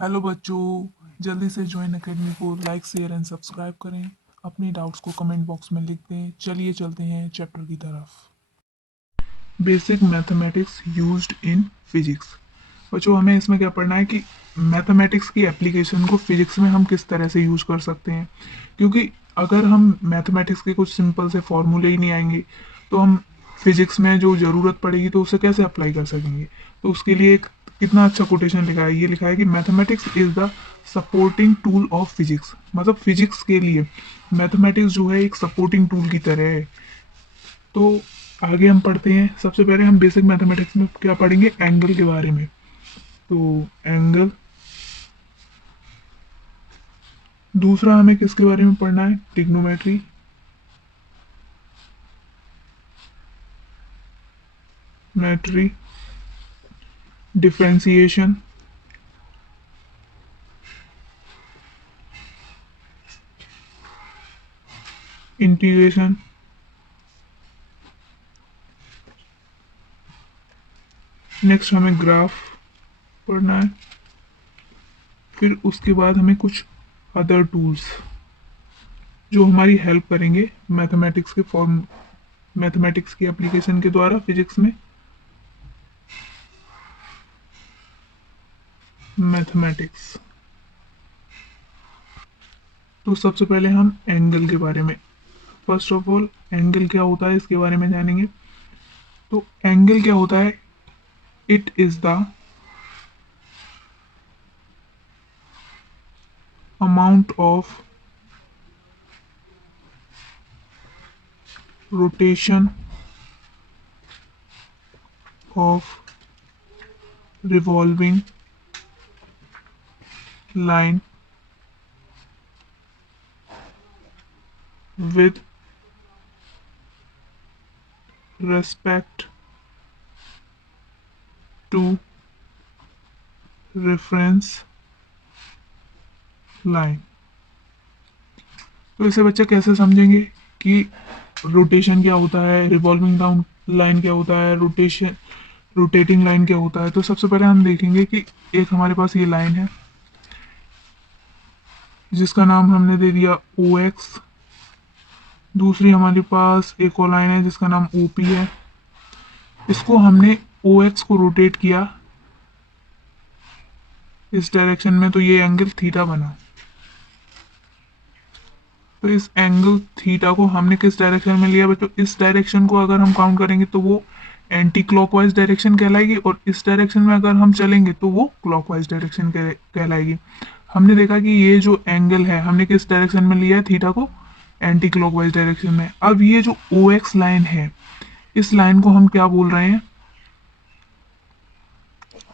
Hello बच्चों, जल्दी से ज्वाइन अकेडमी को लाइक शेयर एंड सब्सक्राइब करें। अपने डाउट्स को कमेंट बॉक्स में लिख दें। चलिए चलते हैं चैप्टर की तरफ। Basic mathematics used in physics. बच्चों, हमें इसमें क्या पढ़ना है कि मैथमेटिक्स की एप्लीकेशन को फिजिक्स में हम किस तरह से यूज कर सकते हैं। क्योंकि अगर हम मैथमेटिक्स के कुछ सिंपल से फॉर्मूले ही नहीं आएंगे तो हम फिजिक्स में जो ज़रूरत पड़ेगी तो उसे कैसे अप्लाई कर सकेंगे। तो उसके लिए एक कितना अच्छा कोटेशन लिखा है, ये लिखा है कि mathematics is the supporting tool of physics. मतलब फिजिक्स के लिए मैथमेटिक्स जो है एक सपोर्टिंग टूल की तरह है। तो आगे हम पढ़ते हैं। सबसे पहले हम बेसिक मैथमेटिक्स में क्या पढ़ेंगे, एंगल के बारे में। तो एंगल। दूसरा हमें किसके बारे में पढ़ना है, ट्रिग्नोमेट्री। मेट्री, डिफरेंशिएशन, इंटीग्रेशन, नेक्स्ट हमें ग्राफ पढ़ना है। फिर उसके बाद हमें कुछ अदर टूल्स जो हमारी हेल्प करेंगे मैथमेटिक्स की एप्लीकेशन के द्वारा फिजिक्स में। मैथमेटिक्स। तो सबसे पहले हम एंगल के बारे में, फर्स्ट ऑफ ऑल एंगल क्या होता है इसके बारे में जानेंगे। तो एंगल क्या होता है, it is the amount of rotation of revolving line with respect to reference line। तो इसे बच्चे कैसे समझेंगे कि रोटेशन क्या होता है, रिवॉल्विंग डाउन लाइन क्या होता है, रोटेटिंग लाइन क्या होता है। तो सबसे पहले हम देखेंगे कि एक हमारे पास ये लाइन है जिसका नाम हमने दे दिया ओ एक्स। दूसरी हमारे पास एक और लाइन है जिसका नाम ओ पी है। इसको हमने ओ एक्स को रोटेट किया इस डायरेक्शन में, तो ये एंगल थीटा बना। तो इस एंगल थीटा को हमने किस डायरेक्शन में लिया बच्चों, इस डायरेक्शन को अगर हम काउंट करेंगे तो वो एंटी क्लॉकवाइज डायरेक्शन कहलाएगी, और इस डायरेक्शन में अगर हम चलेंगे तो वो क्लॉकवाइज डायरेक्शन कहलाएगी। हमने देखा कि ये जो एंगल है हमने किस डायरेक्शन में लिया है, थीटा को एंटी क्लॉकवाइज डायरेक्शन में। अब ये जो ओ एक्स लाइन है, इस लाइन को हम क्या बोल रहे हैं,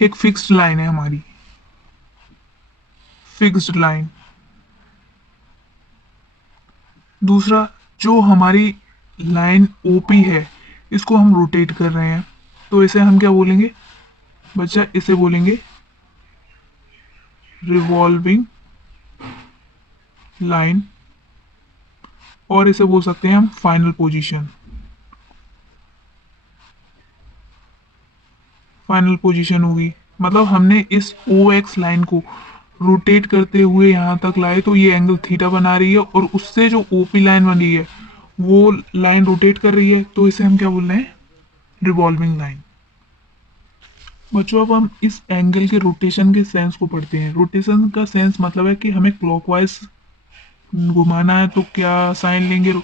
एक फिक्स्ड लाइन है हमारी, फिक्स्ड लाइन। दूसरा, जो हमारी लाइन ओपी है इसको हम रोटेट कर रहे हैं, तो इसे हम क्या बोलेंगे बच्चा, इसे बोलेंगे रिवॉल्विंग लाइन, और इसे बोल सकते हैं हम फाइनल पोजीशन। फाइनल पोजीशन होगी, मतलब हमने इस ओ एक्स लाइन को रोटेट करते हुए यहाँ तक लाए तो ये एंगल थीटा बना रही है, और उससे जो ओपी लाइन बनी है वो लाइन रोटेट कर रही है, तो इसे हम क्या बोल रहे हैं, रिवॉल्विंग लाइन। बच्चों, अब हम इस एंगल के रोटेशन के सेंस को पढ़ते हैं। रोटेशन का सेंस मतलब है कि हमें क्लॉकवाइज घुमाना है तो क्या साइन लेंगे,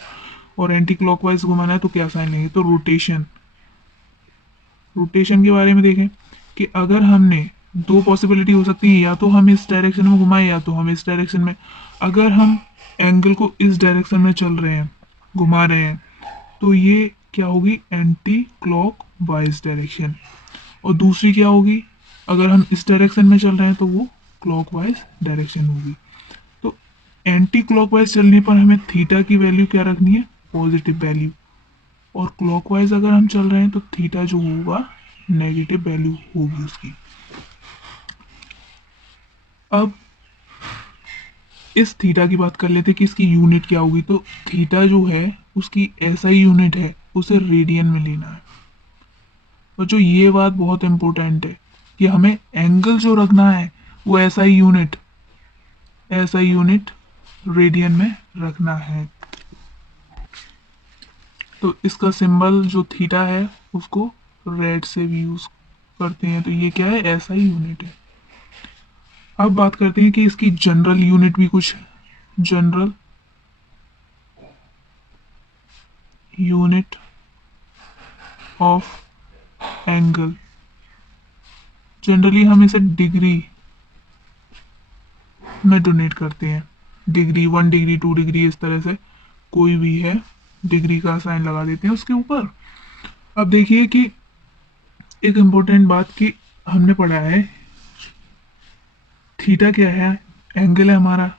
और एंटी क्लॉकवाइज घुमाना है तो क्या साइन लेंगे। तो रोटेशन, रोटेशन के बारे में देखें कि अगर हमने दो पॉसिबिलिटी हो सकती है, या तो हम इस डायरेक्शन में घुमाएं या तो हम इस डायरेक्शन में। अगर हम एंगल को इस डायरेक्शन में चल रहे हैं, घुमा रहे हैं, तो ये क्या होगी, एंटी क्लॉक वाइज डायरेक्शन। और दूसरी क्या होगी, अगर हम इस डायरेक्शन में चल रहे हैं तो वो क्लॉकवाइज डायरेक्शन होगी। तो एंटी क्लॉकवाइज चलने पर हमें थीटा की वैल्यू क्या रखनी है, पॉजिटिव वैल्यू, और क्लॉकवाइज अगर हम चल रहे हैं तो थीटा जो होगा नेगेटिव वैल्यू होगी उसकी। अब इस थीटा की बात कर लेते हैं कि इसकी यूनिट क्या होगी। तो थीटा जो है उसकी ऐसा ही यूनिट है, उसे रेडियन में लेना है। और जो ये बात बहुत इंपॉर्टेंट है कि हमें एंगल जो रखना है वो ऐसा यूनिट रेडियन में रखना है। तो इसका सिंबल जो थीटा है उसको रेड से भी यूज करते हैं, तो ये क्या है, ऐसा ही यूनिट है। अब बात करते हैं कि इसकी जनरल यूनिट भी कुछ है। General unit of angle, generally हम इसे डिग्री में डोनेट करते हैं। डिग्री, 1 डिग्री, 2 डिग्री, इस तरह से कोई भी है डिग्री का साइन लगा देते हैं उसके ऊपर। अब देखिए कि एक इम्पोर्टेंट बात कि हमने पढ़ा है थीटा क्या है, एंगल है हमारा,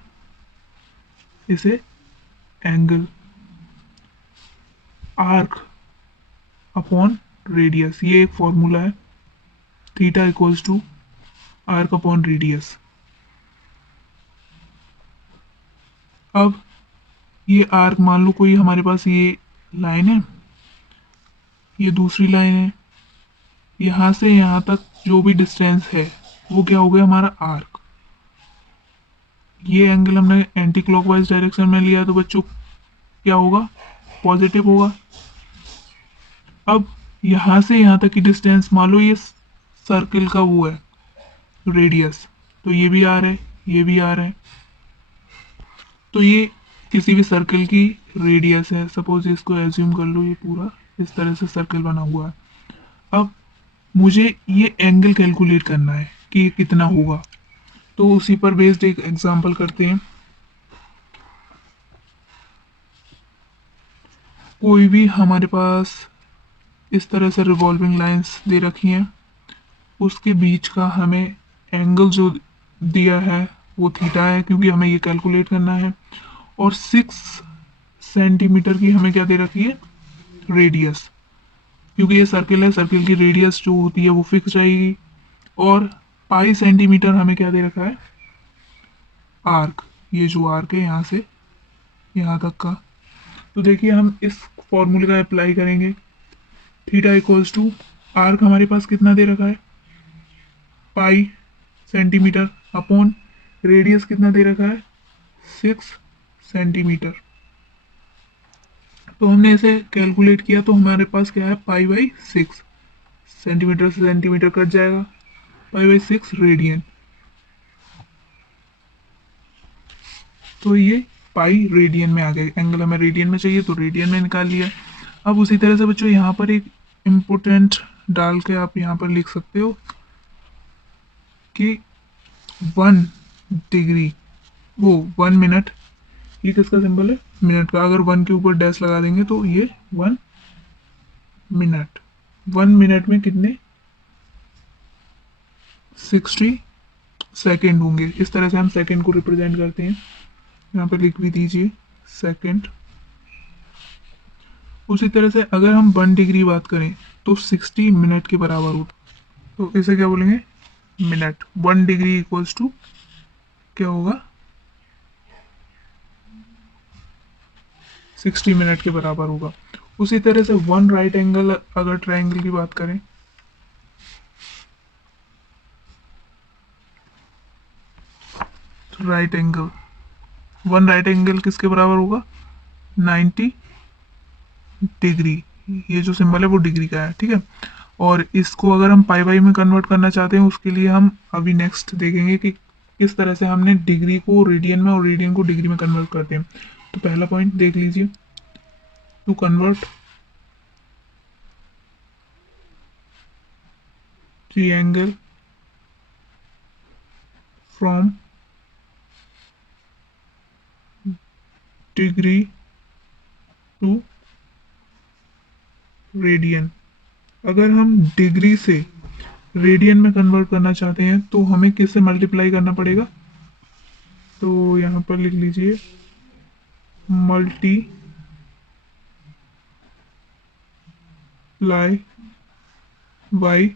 इसे एंगल आर्क अपॉन रेडियस, ये एक फॉर्मूला है, theta equals to arc upon radius. अब ये आर्क, मान लो कोई हमारे पास ये लाइन है, ये दूसरी लाइन है, यहाँ से यहाँ तक जो भी डिस्टेंस है वो क्या हो गया, हमारा आर्क। ये एंगल हमने एंटी क्लॉकवाइज डायरेक्शन में लिया तो बच्चों क्या होगा, पॉजिटिव होगा। अब यहाँ से यहाँ तक की डिस्टेंस, मान लो ये सर्किल का वो है रेडियस, तो ये भी आ रहा है, ये भी आ रहा है, तो ये किसी भी सर्किल की रेडियस है। सपोज इसको एज्यूम कर लो, ये पूरा इस तरह से सर्किल बना हुआ है। अब मुझे ये एंगल कैलकुलेट करना है कि ये कितना होगा, तो उसी पर बेस्ड एक एग्जांपल करते हैं। कोई भी हमारे पास इस तरह से रिवॉल्विंग लाइंस दे रखी हैं, उसके बीच का हमें एंगल जो दिया है वो थीटा है, क्योंकि हमें ये कैलकुलेट करना है। और 6 सेंटीमीटर की हमें क्या दे रखी है, रेडियस, क्योंकि ये सर्किल है, सर्किल की रेडियस जो होती है वो फिक्स रहेगी। और पाई सेंटीमीटर हमें क्या दे रखा है, आर्क, ये जो आर्क है यहाँ से यहाँ तक का। तो देखिए हम इस फॉर्मूले का अप्लाई करेंगे, थीटा इक्वल्स टू आर्क हमारे पास कितना दे रखा है, पाई सेंटीमीटर, अपॉन रेडियस कितना दे रखा है, 6 सेंटीमीटर। तो हमने इसे कैलकुलेट किया तो हमारे पास क्या है, पाई बाई 6, सेंटीमीटर से सेंटीमीटर कट जाएगा, पाई बाई 6 रेडियन। तो ये पाई रेडियन में आ गया, एंगल हमें रेडियन में चाहिए तो रेडियन में निकाल लिया। अब उसी तरह से बच्चों यहाँ पर एक इम्पोर्टेंट डाल के आप यहाँ पर लिख सकते हो कि 1 डिग्री, वो 1 मिनट, ये किसका सिंबल है, मिनट का। अगर 1 के ऊपर डैश लगा देंगे तो ये 1 मिनट, 1 मिनट में कितने 60 सेकेंड होंगे। इस तरह से हम सेकेंड को रिप्रेजेंट करते हैं, यहाँ पर लिख भी दीजिए सेकेंड। उसी तरह से अगर हम 1 डिग्री बात करें तो 60 मिनट के बराबर होता, तो इसे क्या बोलेंगे, मिनट। 1 डिग्री इक्वल्स टू क्या होगा, 60 मिनट के बराबर होगा। उसी तरह से 1 राइट एंगल, अगर ट्राइंगल की बात करें, तो राइट एंगल, 1 राइट एंगल किसके बराबर होगा, 90 डिग्री। ये जो सिंबल है वो डिग्री का है, ठीक है। और इसको अगर हम पाई बाई में कन्वर्ट करना चाहते हैं, उसके लिए हम अभी नेक्स्ट देखेंगे कि किस तरह से हमने डिग्री को रेडियन में और रेडियन को डिग्री में कन्वर्ट करते हैं। तो पहला पॉइंट देख लीजिए, to convert the angle from degree to radian. अगर हम डिग्री से रेडियन में कन्वर्ट करना चाहते हैं तो हमें किससे मल्टीप्लाई करना पड़ेगा, तो यहाँ पर लिख लीजिए multiply by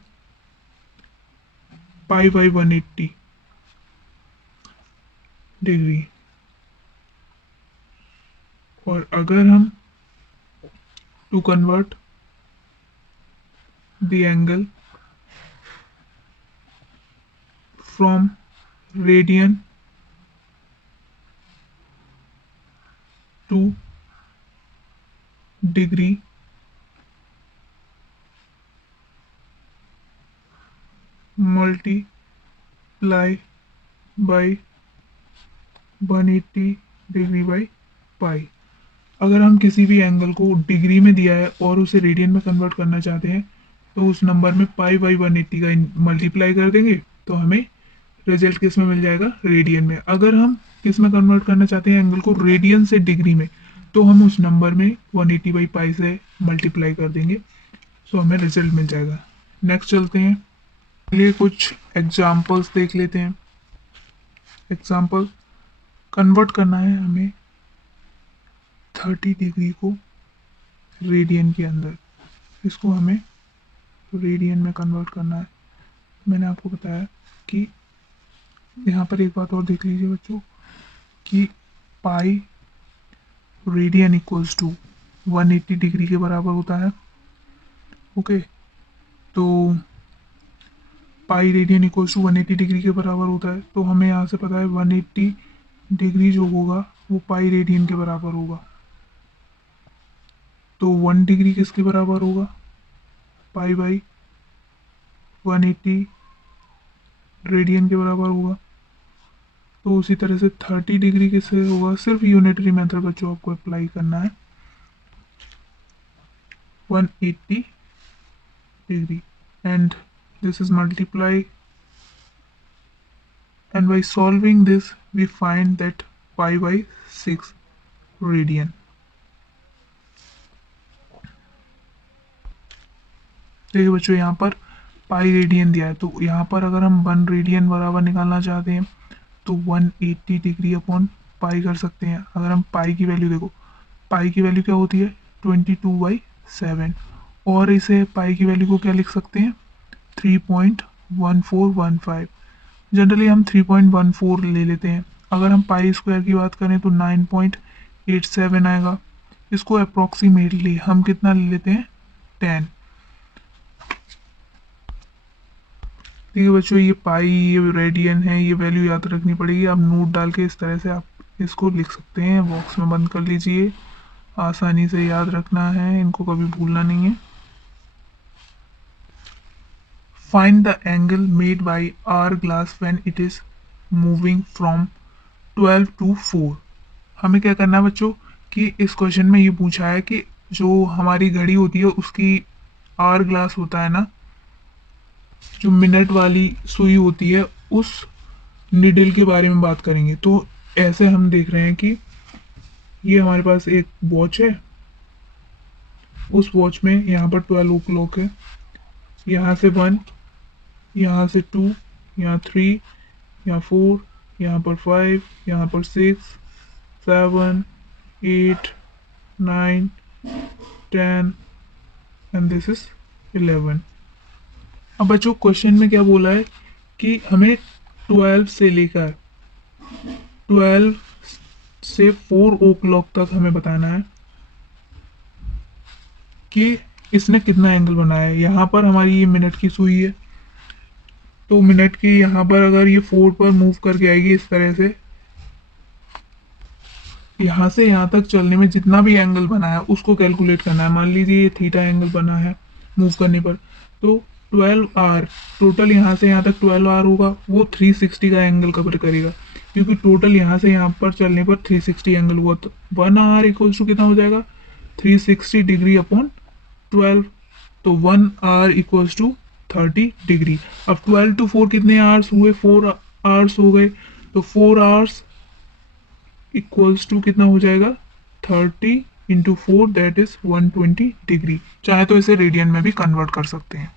pi by 180 degree. और अगर हम to convert the angle from radian to degree multiply by 180 degree by pi. अगर हम किसी भी एंगल को डिग्री में दिया है और उसे रेडियन में कन्वर्ट करना चाहते हैं तो उस नंबर में पाई बाई 180 का मल्टीप्लाई कर देंगे तो हमें रिजल्ट किस में मिल जाएगा, रेडियन में। अगर हम किस में कन्वर्ट करना चाहते हैं एंगल को, रेडियन से डिग्री में, तो हम उस नंबर में 180 बाई पाई से मल्टीप्लाई कर देंगे तो हमें रिजल्ट मिल जाएगा। नेक्स्ट चलते हैं, चलिए कुछ एग्जाम्पल्स देख लेते हैं। एग्जाम्पल, कन्वर्ट करना है हमें 30 डिग्री को रेडियन के अंदर, इसको हमें रेडियन में कन्वर्ट करना है। मैंने आपको बताया कि यहाँ पर एक बात और देख लीजिए बच्चों कि pi radian equals to 180 degree के बराबर होता है। ओके, तो pi radian equals to 180 degree के बराबर होता है, तो हमें यहाँ से पता है 180 डिग्री जो होगा वो पाई रेडियन के बराबर होगा। तो 1 डिग्री किसके बराबर होगा, पाई बाई 180 रेडियन के बराबर होगा। तो उसी तरह से 30 डिग्री किससे होगा, सिर्फ यूनिटरी मेथड बच्चों आपको अप्लाई करना है, 180 degree, and this is multiply, and by solving this we find that pi by 6 radian। देखिए बच्चों यहाँ पर पाई रेडियन दिया है, तो यहाँ पर अगर हम 1 रेडियन बराबर निकालना चाहते हैं तो 180 डिग्री अपॉन पाई कर सकते हैं। अगर हम पाई की वैल्यू देखो, पाई की वैल्यू क्या होती है 22/7, और इसे पाई की वैल्यू को क्या लिख सकते हैं 3.1415। जनरली हम 3.14 ले लेते हैं। अगर हम पाई स्क्वायर की बात करें तो 9.87 आएगा। इसको अप्रोक्सीमेटली हम कितना ले लेते हैं 10। ठीक है बच्चों, ये पाई ये रेडियन है, ये वैल्यू याद रखनी पड़ेगी। आप नोट डाल के इस तरह से आप इसको लिख सकते हैं, बॉक्स में बंद कर लीजिए, आसानी से याद रखना है, इनको कभी भूलना नहीं है। Find the angle made by hour glass when it is moving from 12 to 4। हमें क्या करना है बच्चों कि इस क्वेश्चन में ये पूछा है कि जो हमारी घड़ी होती है उसकी आवर ग्लास होता है ना, जो मिनट वाली सुई होती है, उस निडल के बारे में बात करेंगे। तो ऐसे हम देख रहे हैं कि ये हमारे पास एक वॉच है, उस वॉच में यहाँ पर 12 ओ क्लॉक है, यहाँ से 1, यहाँ से 2, यहाँ 3, यहाँ 4, यहाँ पर 5, यहाँ पर 6, 7, 8, 9, 10 एंड दिस इज 11। अब बच्चों क्वेश्चन में क्या बोला है कि हमें 12 से लेकर 12 से 4 ओ क्लॉक तक हमें बताना है कि इसने कितना एंगल बनाया है। यहाँ पर हमारी ये मिनट की सुई है, तो मिनट की यहाँ पर अगर ये 4 पर मूव करके आएगी इस तरह से, यहाँ से यहाँ तक चलने में जितना भी एंगल बना है उसको कैलकुलेट करना है। मान लीजिए ये थीटा एंगल बना है मूव करने पर, तो 12 आर टोटल, यहाँ से यहाँ तक 12 आर होगा, वो 360 का एंगल कवर करेगा, क्योंकि टोटल यहाँ से यहाँ पर चलने पर 360 एंगल हुआ। तो 1 आर इक्वल्स टू कितना हो जाएगा 360 डिग्री अपॉन 12, तो 1 आर इक्वल्स टू 30 डिग्री। अब 12 to 4 कितने आवर्स हुए, 4 आवर्स हो गए, तो 4 आवर्स इक्वल्स टू कितना हो जाएगा 30 × 4 दैट इज 120 डिग्री। चाहे तो इसे रेडियन में भी कन्वर्ट कर सकते हैं।